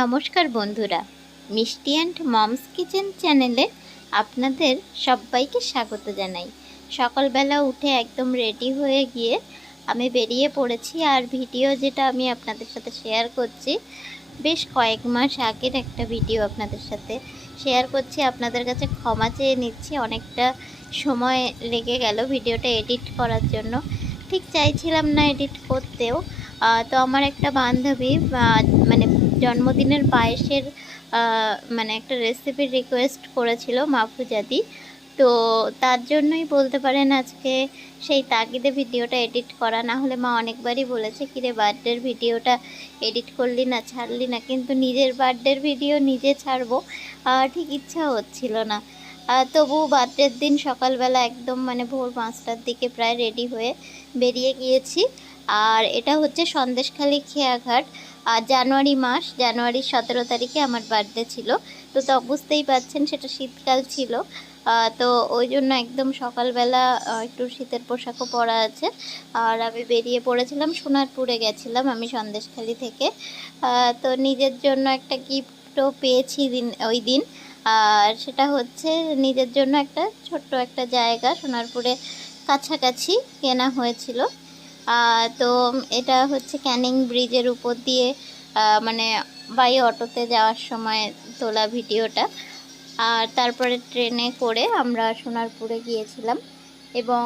নমস্কার বন্ধুরা, মিষ্টি অ্যান্ড মমস কিচেন চ্যানেলে আপনাদের সবাইকে স্বাগত জানাই। সকালবেলা উঠে একদম রেডি হয়ে গিয়ে আমি বেরিয়ে পড়েছি। আর ভিডিও যেটা আমি আপনাদের সাথে শেয়ার করছি, বেশ কয়েক মাস আগের একটা ভিডিও আপনাদের সাথে শেয়ার করছি। আপনাদের কাছে ক্ষমা চেয়ে নিচ্ছি, অনেকটা সময় লেগে গেল ভিডিওটা এডিট করার জন্য। ঠিক চাইছিলাম না এডিট করতেও। তো আমার একটা বান্ধবী মানে জন্মদিনের পায়েসের মানে একটা রেসিপির রিকোয়েস্ট করেছিল মাফুজাদি। তো তার জন্যই বলতে পারেন আজকে সেই তাগিদে ভিডিওটা এডিট করা। না হলে মা অনেকবারই বলেছে, কিরে বার্থডের ভিডিওটা এডিট করলি না, ছাড়লি না, কিন্তু নিজের বার্থডের ভিডিও নিজে ছাড়বো ঠিক ইচ্ছা হচ্ছিল না। তবু বার্থডের দিন সকালবেলা একদম মানে ভোর 5টার দিকে প্রায় রেডি হয়ে বেরিয়ে গিয়েছি। আর এটা হচ্ছে সন্দেশখালী খেয়াঘাট। আর জানুয়ারির 17 তারিখে আমার বার্থডে ছিল। তো বুঝতেই পারছেন সেটা শীতকাল ছিল। তো ওই জন্য একদম সকালবেলা একটু শীতের পোশাকও পরা আছে। আর আমি বেরিয়ে পড়েছিলাম, সোনারপুরে গেছিলাম আমি সন্দেশখালী থেকে। তো নিজের জন্য একটা গিফটও পেয়েছি ওই দিন। আর সেটা হচ্ছে নিজের জন্য একটা ছোট্ট একটা জায়গা সোনারপুরে কাছাকাছি কেনা হয়েছিল। তো এটা হচ্ছে ক্যানিং ব্রিজের উপর দিয়ে মানে বাই অটোতে যাওয়ার সময় তোলা ভিডিওটা। আর তারপরে ট্রেনে করে আমরা সোনারপুরে গিয়েছিলাম। এবং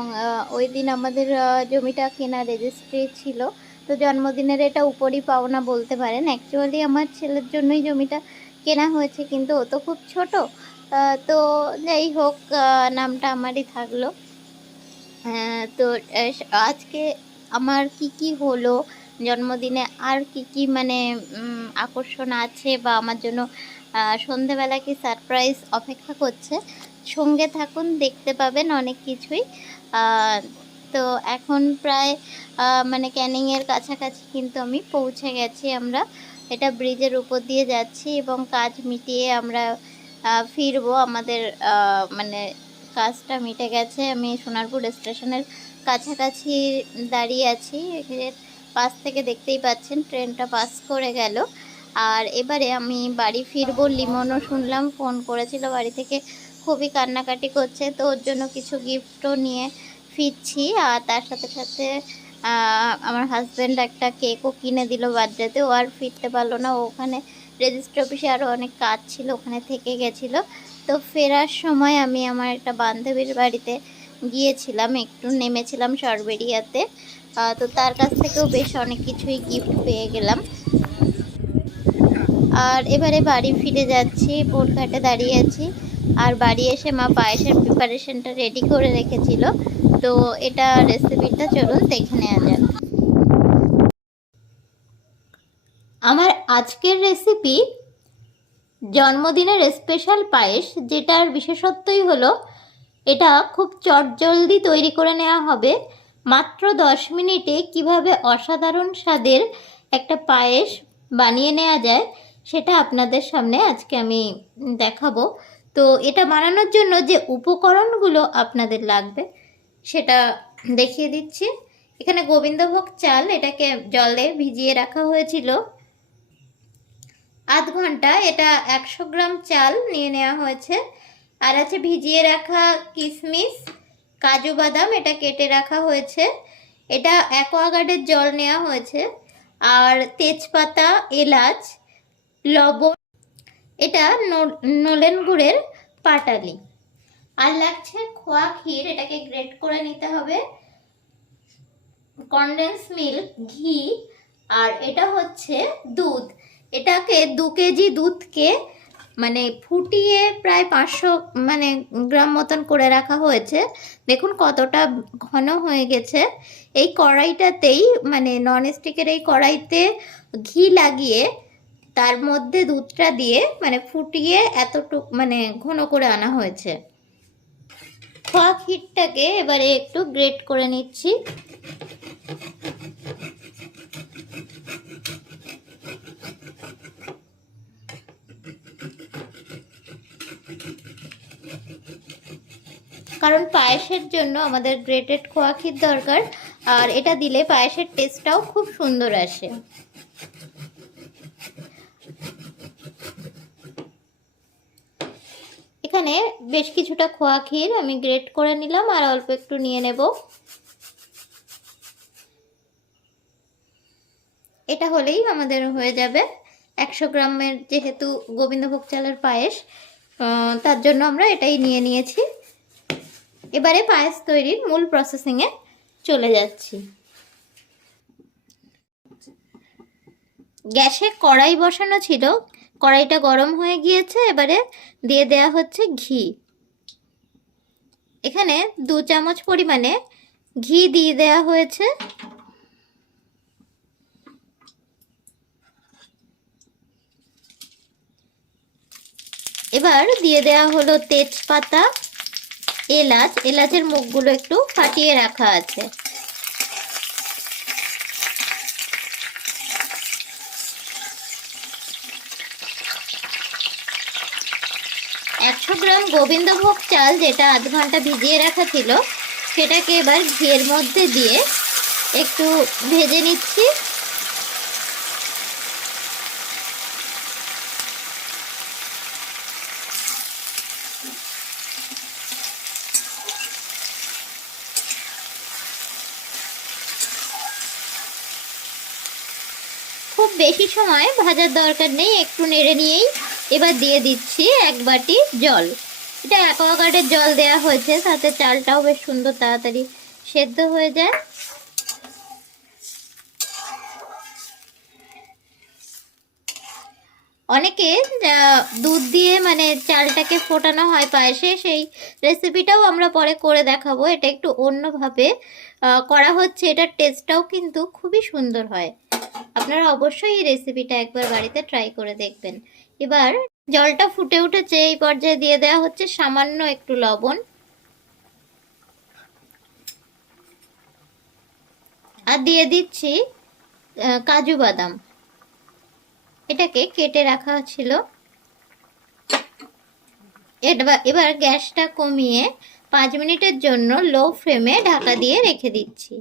ওই দিন আমাদের জমিটা কেনা রেজিস্ট্রি ছিল। তো জন্মদিনের এটা উপরই পাওনা বলতে পারেন। অ্যাকচুয়ালি আমার ছেলের জন্যই জমিটা কেনা হয়েছে, কিন্তু ও তো খুব ছোট। তো যাই হোক, নামটা আমারই থাকলো। তো আজকে আমার কি হলো জন্মদিনে, আর কি মানে আকর্ষণ আছে বা আমার জন্য সন্ধেবেলা কি সারপ্রাইজ অপেক্ষা করছে, সঙ্গে থাকুন, দেখতে পাবেন অনেক কিছুই। তো এখন প্রায় মানে ক্যানিংয়ের কাছাকাছি কিন্তু আমি পৌঁছে গেছি। আমরা এটা ব্রিজের উপর দিয়ে যাচ্ছি এবং কাজ মিটিয়ে আমরা ফিরবো। আমাদের মানে কাজটা মিটে গেছে। আমি সোনারপুর স্টেশনের কাছাকাছি দাঁড়িয়ে আছি। পাশ থেকে দেখতেই পাচ্ছেন ট্রেনটা পাস করে গেল। আর এবারে আমি বাড়ি ফিরবো। লিমনও শুনলাম ফোন করেছিল বাড়ি থেকে, খুবই কান্নাকাটি করছে। তো ওর জন্য কিছু গিফটও নিয়ে ফিরছি। আর তার সাথে সাথে আমার হাজব্যান্ড একটা কেকও কিনে দিল বার্থডেতে। ও আর ফিরতে পারলো না, ওখানে রেজিস্ট্রি অফিসে আরও অনেক কাজ ছিল, ওখানে থেকে গেছিলো। তো ফেরার সময় আমি আমার একটা বান্ধবীর বাড়িতে গিয়েছিলাম, একটু নেমেছিলাম সরবেরিয়াতে। তো তার কাছ থেকেও বেশ অনেক কিছুই গিফট পেয়ে গেলাম। আর এবারে বাড়ি ফিরে যাচ্ছি, বোটঘাটে দাঁড়িয়ে আছি। আর বাড়ি এসে মা পায়েসের প্রিপারেশনটা রেডি করে রেখেছিল। তো এটা রেসিপিটা চলুন দেখে নেওয়া যাক। আমার আজকের রেসিপি জন্মদিনের স্পেশাল পায়েস, যেটার বিশেষত্বই হলো এটা খুব চটজলদি তৈরি করে নেওয়া হবে। মাত্র 10 মিনিটে কিভাবে অসাধারণ স্বাদের একটা পায়েস বানিয়ে নেওয়া যায় সেটা আপনাদের সামনে আজকে আমি দেখাবো। তো এটা বানানোর জন্য যে উপকরণগুলো আপনাদের লাগবে সেটা দেখিয়ে দিচ্ছি। এখানে গোবিন্দভোগ চাল, এটাকে জলে ভিজিয়ে রাখা হয়েছিল আধ ঘন্টা। এটা 100 গ্রাম চাল নিয়ে নেওয়া হয়েছে। আর আছে ভিজিয়ে রাখা কিশমিশ, কাজু বাদাম, এটা কেটে রাখা হয়েছে। এটা অ্যাকোয়াগার্ডের জল নেওয়া হয়েছে। আর তেজপাতা, এলাচ, লবণ, এটা নলেন গুড়ের পাটালি। আর লাগছে খোয়া ক্ষীর, এটাকে গ্রেট করে নিতে হবে, কনডেন্স মিল্ক, ঘি, আর এটা হচ্ছে দুধ। এটাকে 2 কেজি দুধকে মানে ফুটিয়ে প্রায় 500 মানে গ্রাম মতন করে রাখা হয়েছে। দেখুন কতটা ঘন হয়ে গেছে। এই কড়াইটাতেই মানে ননস্টিকের এই কড়াইতে ঘি লাগিয়ে তার মধ্যে দুধটা দিয়ে মানে ফুটিয়ে এতটুকু মানে ঘন করে আনা হয়েছে। খোয়া ক্ষীরটাকে এবারে একটু গ্রেট করে নিচ্ছি। কারণ পায়েসের জন্য আমাদের গ্রেটেড খোয়া ক্ষীর দরকার। আর এটা দিলে পায়েসের টেস্টটাও খুব সুন্দর আসে। এখানে বেশ কিছুটা খোয়া ক্ষীর আমি গ্রেট করে নিলাম আর অল্প একটু নিয়ে নেব। এটা হলেই আমাদের হয়ে যাবে 100 গ্রামের, যেহেতু গোবিন্দভোগ চালের পায়েস, তার জন্য আমরা এটাই নিয়ে নিয়েছি। এবারে পায়েস তৈরির মূল প্রসেসিংয়ে চলে যাচ্ছি। গ্যাসে কড়াই বসানো ছিল, কড়াইটা গরম হয়ে গিয়েছে। এবারে দিয়ে দেয়া হচ্ছে ঘি। এখানে 2 চামচ পরিমাণে ঘি দিয়ে দেয়া হয়েছে। এবার দিয়ে দেয়া হলো তেজপাতা, এলাচ। এলাচের মুখগুলো একটু ফাটিয়ে রাখা আছে। 100 গ্রাম গোবিন্দভোগ চাল, যেটা আধ ঘন্টা ভিজিয়ে রাখা ছিল, সেটাকে এবার ঘিয়ের মধ্যে দিয়ে একটু ভেজে নিচ্ছি। খুব বেশি সময় ভাজার দরকার নেই, একটু নেড়ে নিয়েই এবার দিয়ে দিচ্ছি 1 বাটি জল। এটা অ্যাকোয়াগার্ডের জল দেওয়া হয়েছে, তাতে চালটাও বেশ সুন্দর তাড়াতাড়ি সেদ্ধ হয়ে যায়। অনেকে দুধ দিয়ে মানে চালটাকে ফোটানো হয় পায়েসে, সেই রেসিপিটাও আমরা পরে করে দেখাবো। এটা একটু অন্যভাবে করা হচ্ছে, এটার টেস্টটাও কিন্তু খুবই সুন্দর হয়। আপনারা অবশ্যই এই রেসিপিটা একবার বাড়িতে ট্রাই করে দেখবেন। এবার জলটা ফুটে উঠেছে, এই পর্যায়ে দিয়ে দেওয়া হচ্ছে সামান্য একটু লবণ আর দিয়ে দিচ্ছি কাজু বাদাম। এটাকে কেটে রাখা ছিল। এবার গ্যাসটা কমিয়ে 5 মিনিটের জন্য লো ফ্লেমে ঢাকা দিয়ে রেখে দিচ্ছি।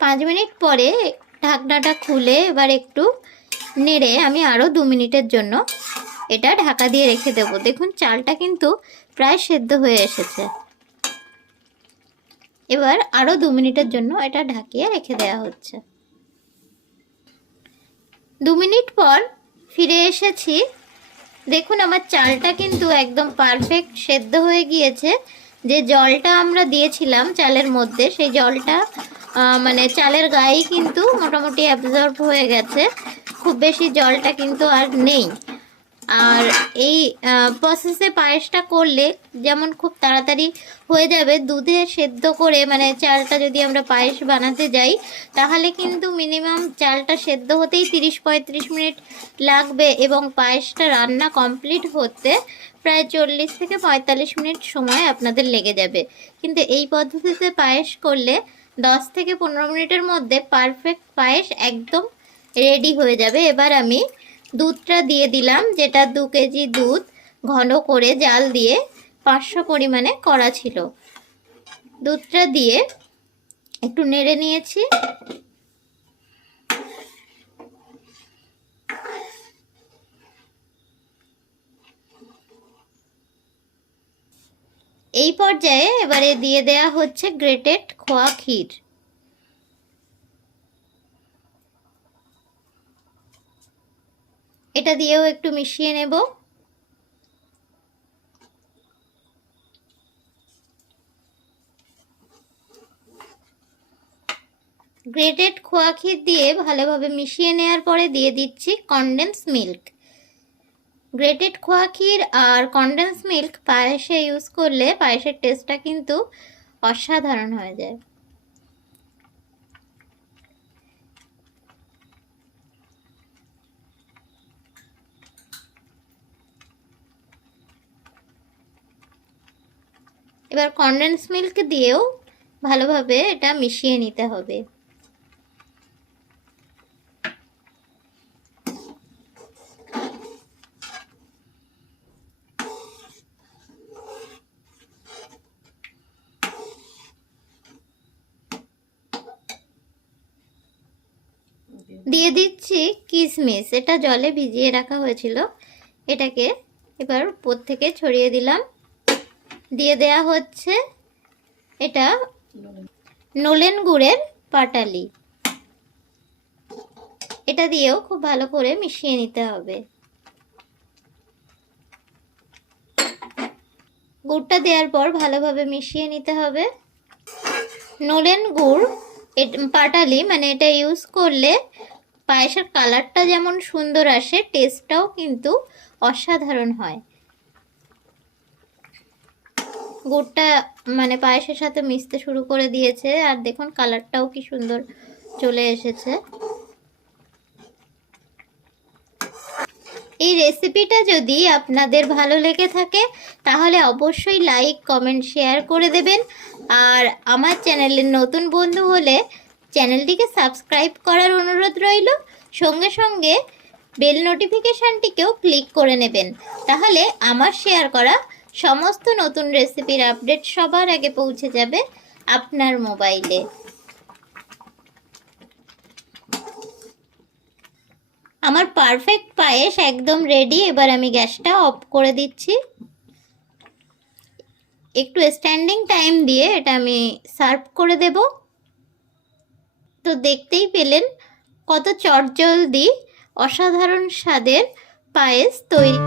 5 মিনিট পরে ঢাকনাটা খুলে এবার একটু নেড়ে আমি আরও 2 মিনিটের জন্য এটা ঢাকা দিয়ে রেখে দেব। দেখুন চালটা কিন্তু প্রায় সেদ্ধ হয়ে এসেছে। এবার আরও 2 মিনিটের জন্য এটা ঢাকিয়ে রেখে দেওয়া হচ্ছে। 2 মিনিট পর ফিরে এসেছি। দেখুন আমার চালটা কিন্তু একদম পারফেক্ট সেদ্ধ হয়ে গিয়েছে। যে জলটা আমরা দিয়েছিলাম চালের মধ্যে, সেই জলটা মানে চালের গায়ে কিন্তু মোটামুটি অ্যাবজর্ব হয়ে গেছে। খুব বেশি জলটা কিন্তু আর নেই। আর এই প্রসেসে পায়েসটা করলে যেমন খুব তাড়াতাড়ি হয়ে যাবে, দুধে সেদ্ধ করে মানে চালটা যদি আমরা পায়েস বানাতে যাই, তাহলে কিন্তু মিনিমাম চালটা সেদ্ধ হতেই 30-35 মিনিট লাগবে এবং পায়েসটা রান্না কমপ্লিট হতে প্রায় 40 থেকে 45 মিনিট সময় আপনাদের লেগে যাবে। কিন্তু এই পদ্ধতিতে পায়েস করলে 10 থেকে 15 মিনিটের মধ্যে পারফেক্ট পায়েস একদম রেডি হয়ে যাবে। এবার আমি দুধটা দিয়ে দিলাম, যেটা 2 কেজি দুধ ঘন করে জাল দিয়ে 500 পরিমাণে করা ছিল। দুধটা দিয়ে একটু নেড়ে নিয়েছি। এই পর্যায়ে এবারে দিয়ে দেয়া হচ্ছে গ্রেটেড খোয়া ক্ষীর। এটা দিয়েও একটু মিশিয়ে নেব। গ্রেটেড খোয়া ক্ষীর দিয়ে ভালোভাবে মিশিয়ে নেওয়ার পরে দিয়ে দিচ্ছি কনডেন্স মিল্ক। গ্রেটেড খোয়া ক্ষীর আর কনডেন্স মিল্ক পায়েসে ইউজ করলে পায়েসের টেস্টটা কিন্তু অসাধারণ হয়ে যায়। এবার কনডেন্স মিল্ক দিয়েও ভালোভাবে এটা মিশিয়ে নিতে হবে। দিয়ে দিচ্ছি কিশমিশ। এটা জলে ভিজিয়ে রাখা হয়েছিল। এটাকে এবার উপর থেকে ছড়িয়ে দিলাম। দিয়ে দেয়া হচ্ছে এটা নলেন গুড়ের পাটালি। এটা দিয়েও খুব ভালো করে মিশিয়ে নিতে হবে। গুড়টা দেওয়ার পর ভালোভাবে মিশিয়ে নিতে হবে। নলেন গুড় পাটালি মানে এটা ইউজ করলে পায়েসের কালারটা যেমন সুন্দর আসে, টেস্টটাও কিন্তু অসাধারণ হয়। গুড়টা মানে পায়েসের সাথে মিশতে শুরু করে দিয়েছে, আর দেখুন কালারটাও কি সুন্দর চলে এসেছে। এই রেসিপিটা যদি আপনাদের ভালো লেগে থাকে তাহলে অবশ্যই লাইক, কমেন্ট, শেয়ার করে দেবেন। আর আমার চ্যানেলের নতুন বন্ধু হলে চ্যানেলটিকে সাবস্ক্রাইব করার অনুরোধ রইল। সঙ্গে সঙ্গে বেল নোটিফিকেশানটিকেও ক্লিক করে নেবেন, তাহলে আমার শেয়ার করা সমস্ত নতুন রেসিপির আপডেট সবার আগে পৌঁছে যাবে আপনার মোবাইলে। আমার পারফেক্ট পায়েস একদম রেডি। এবার আমি গ্যাসটা অফ করে দিচ্ছি। একটু স্ট্যান্ডিং টাইম দিয়ে এটা আমি সার্ভ করে দেব। তো দেখতেই পেলেন কত চটজলদি অসাধারণ স্বাদের পায়েস তৈরি।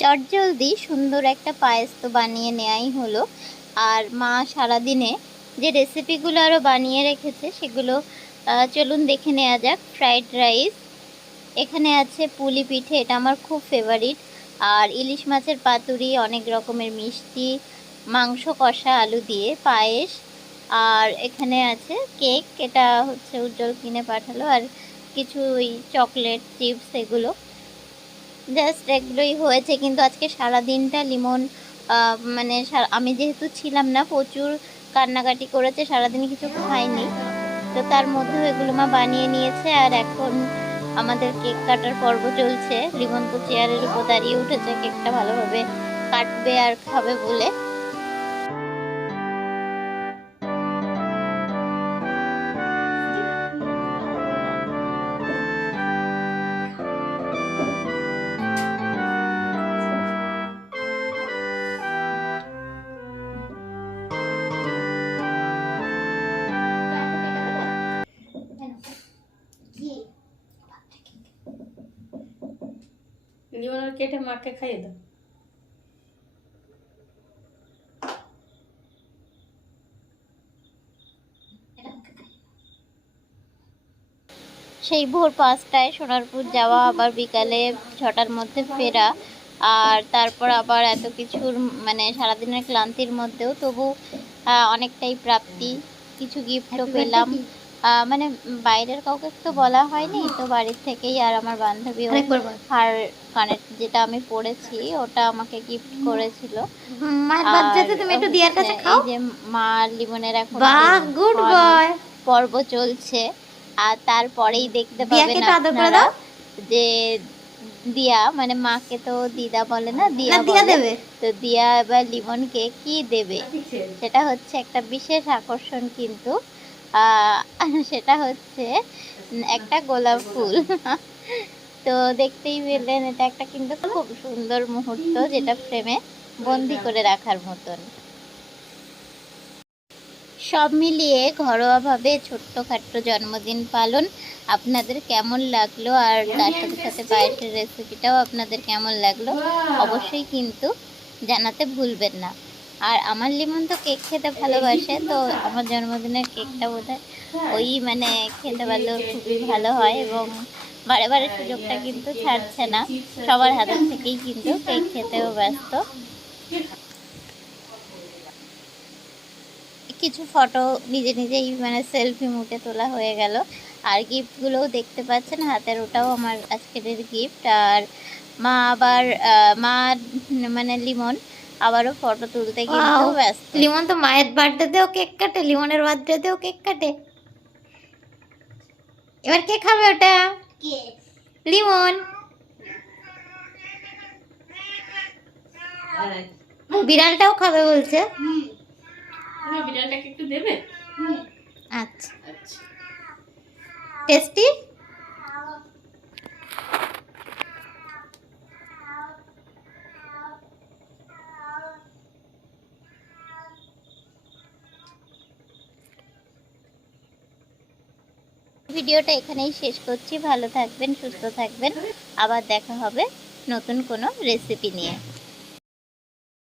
চটজলদি সুন্দর একটা পায়েস তো বানিয়ে নেওয়াই হলো। আর মা সারাদিনে যে রেসিপিগুলো আরও বানিয়ে রেখেছে সেগুলো চলুন দেখে নেওয়া যাক। ফ্রাইড রাইস, এখানে আছে পুলি পিঠে, এটা আমার খুব ফেভারিট। আর ইলিশ মাছের পাতুরি, অনেক রকমের মিষ্টি, মাংস কষা আলু দিয়ে পায়েস। আর এখানে আছে কেক, এটা হচ্ছে উজ্জ্বল কিনে পাঠালো। আর কিছু চকলেট চিপস, এগুলো জাস্ট এগুলোই হয়েছে। কিন্তু আজকে সারা দিনটা লিমন মানে আমি যেহেতু ছিলাম না, প্রচুর কান্নাকাটি করেছে, সারাদিন কিছু খাইনি। তো তার মধ্যেও এগুলো মা বানিয়ে নিয়েছে। আর এখন আমাদের কেক কাটার পর্ব চলছে। লিমন তো চেয়ারের উপর দাঁড়িয়ে উঠেছে কেকটা ভালোভাবে কাটবে আর খাবে বলে। লিমনের কেটে মাকে খাইয়ে দাও। সেই ভোর 5টায় সোনারপুর যাওয়া, আবার বিকালে 6টার মধ্যে ফেরা, আর তারপর আবার এত কিছুর মানে সারাদিনের ক্লান্তির মধ্যেও তবু অনেকটাই প্রাপ্তি। কিছু গিফটও পেলাম, মানে বাইরের কাউকে তো বলা হয়নি, তো বাড়ির থেকেই। আর আমার বান্ধবীও হার কানের যেটা আমি পরেছি ওটা আমাকে গিফট করেছিল। এই যে মা লিমনের এখন পর্ব চলছে। আর তারপরেই দেখতে পাবেন আপনারা যে দিয়া, মানে মাকে তো দিদা বলে না, দিয়া দেবে। তো দিয়া এবার লিমনকে কি দেবে সেটা হচ্ছে একটা বিশেষ আকর্ষণ। কিন্তু সেটা হচ্ছে একটা গোলাপ ফুল। তো দেখতেই পেলেন এটা একটা কিন্তু খুব সুন্দর মুহূর্ত, যেটা ফ্রেমে বন্দি করে রাখার মতন। সব মিলিয়ে ঘরোয়াভাবে ছোট্টখাট্ট জন্মদিন পালন আপনাদের কেমন লাগলো, আর তার সাথে সাথে পায়েসের রেসিপিটাও আপনাদের কেমন লাগলো অবশ্যই কিন্তু জানাতে ভুলবেন না। আর আমার লিমন তো কেক খেতে ভালোবাসে, তো আমার জন্মদিনের কেকটা বোধহয় ওই মানে খেতে পারলেও খুবই ভালো হয়। এবং বারে বারে সুযোগটা কিন্তু ছাড়ছে না, সবার হাতের থেকেই কিন্তু কেক খেতেও ব্যস্ত। কিছু ফটো নিজে নিজেই মানে সেলফি মুডে তোলা হয়ে গেল। আর গিফটগুলোও দেখতে পাচ্ছেন হাতের, ওটাও আমার আজকের গিফট। আর মা আবার মা মানে লিমন আবারও ফটো তুলতে কিন্তু ব্যস্ত। লিমন তো মায়ের বার্থডেতেও কেক কাটে, লিমনের বার্থডেতেও কেক কাটে। এবার কে খাবে ওটা? লিমন। বিড়ালটাও খাবে বলছে। বিড়ালটাকে একটু দেবে? আচ্ছা, টেস্টি। ভিডিওটা এখানেই শেষ করছি। ভালো থাকবেন, সুস্থ থাকবেন। আবার দেখা হবে নতুন কোনো রেসিপি নিয়ে।